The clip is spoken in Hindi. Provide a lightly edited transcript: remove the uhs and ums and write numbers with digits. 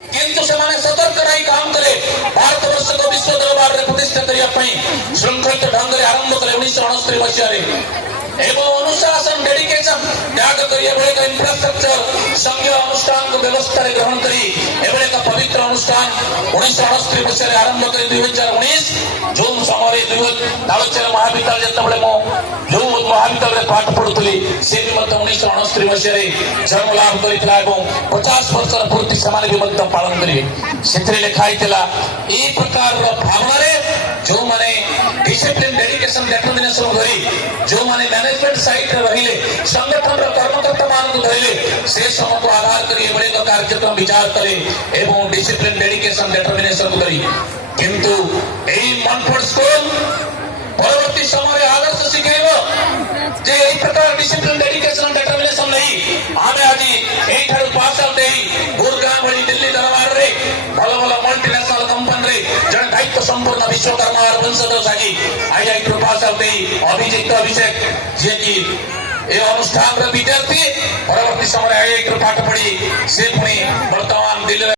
किंतु से सतर्क रही काम करे भारत वर्ष को विश्व दरबार में प्रतिष्ठा करने श्रृंखलित ढंग से आरंभ कले 1969 मसीह एवं अनुशासन डेडिकेशन त्याग कर इंफ्रास्ट्रक्चर संघीय अनुष्ठान को व्यवस्था ग्रहण करी एक पवित्र अनुष्ठान 1968 मसीह आरंभ कर 2019 जून समय तालचेर महाविद्यालय जो जो महाविद्यालय पाठ पढ़ुली से 1969 मसीह जन्म लाभ कर 50 वर्ष पूर्ति से पालन करेंगे से लिखाई ये प्रकार भावना जो मैंने डिसिप्लिन डेडिकेशन डिटरमिनेशन धरी जो मैंने मैनेजमेंट साइट रहिले संगठन कर्मकर्ता मान को धरले से समय को आधार कर एक कार्यक्रम विचार करे एवं डिसिप्लिन डेडिकेशन डिटरमिनेशन को धरी किंतु यही मॉन्फोर्ट स्कूल परवर्ती समय आदर्श शिखेब जे यही प्रकार डिसिप्लिन डेडिकेशन डिटरमिनेशन नहीं आमे आज यही पास आउट गुरगांव भली दिल्ली दरबार रे भल भल मल्टीनेशनल कंपनी रे जन दायित्व संपूर्ण विश्वकर्मा वंशज सागी आई पास आउट अभिजित अभिषेक जे कि ये अनुष्ठान विद्यार्थी परवर्ती समय आई पाठ पढ़ी से पुणी वर्तमान दिल्ली